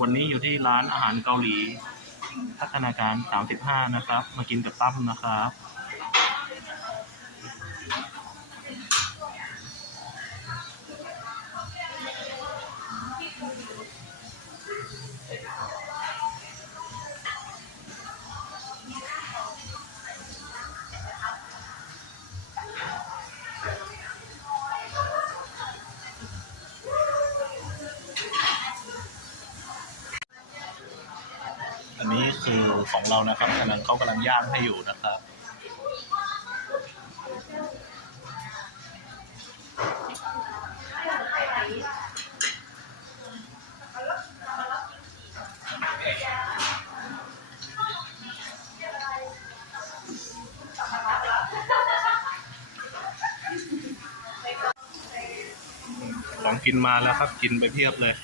วันนี้อยู่ที่ร้านอาหารเกาหลี พัฒนาการ 35 นะครับ มากินกับตั้มนะครับอ ของเรานะครับกำลังเขากำลังย่างให้อยู่นะครับของกินมาแล้วครับกินไปเพียบเลย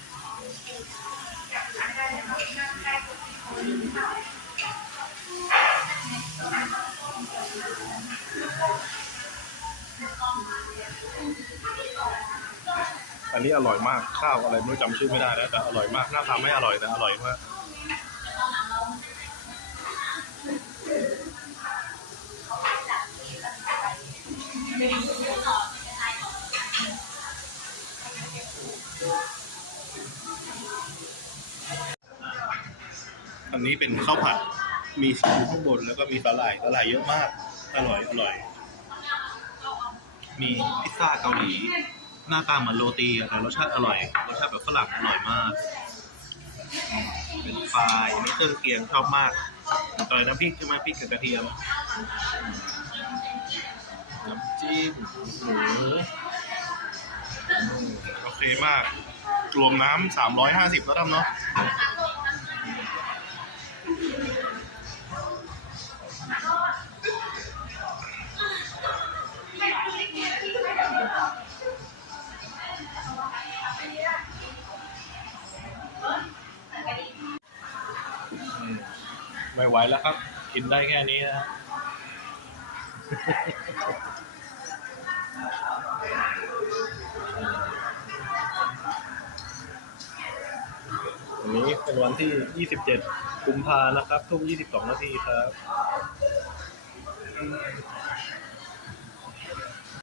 อันนี้อร่อยมากข้าวอะไรไม่รู้จำชื่อไม่ได้แล้วแต่อร่อยมากหน้าตาไม่อร่อยแต่อร่อยมากอันนี้เป็นข้าวผัด มีซอสข้างบนแล้วก็มีสาหร่ายสาหร่ายเยอะมาก อร่อย อร่อย มีพิซซ่าเกาหลี หน้าตาเหมือนโรตีแต่รสชาติอร่อย รสชาติแบบฝรั่งอร่อยมาก เป็นปลายนี่เครื่องเคียงชอบมากอะไรน้ำพริกใช่ไหมพริกกับกระเทียม น้ำจิ้มหมูโอเคมาก รวมน้ำสามร้อยห้าสิบแล้วทำเนาะ ไม่ไหวแล้วครับ กินได้แค่นี้นะวันนี้เป็นวันที่ 27 กุมภานะครับ ทุ่ม 22 นาทีครับ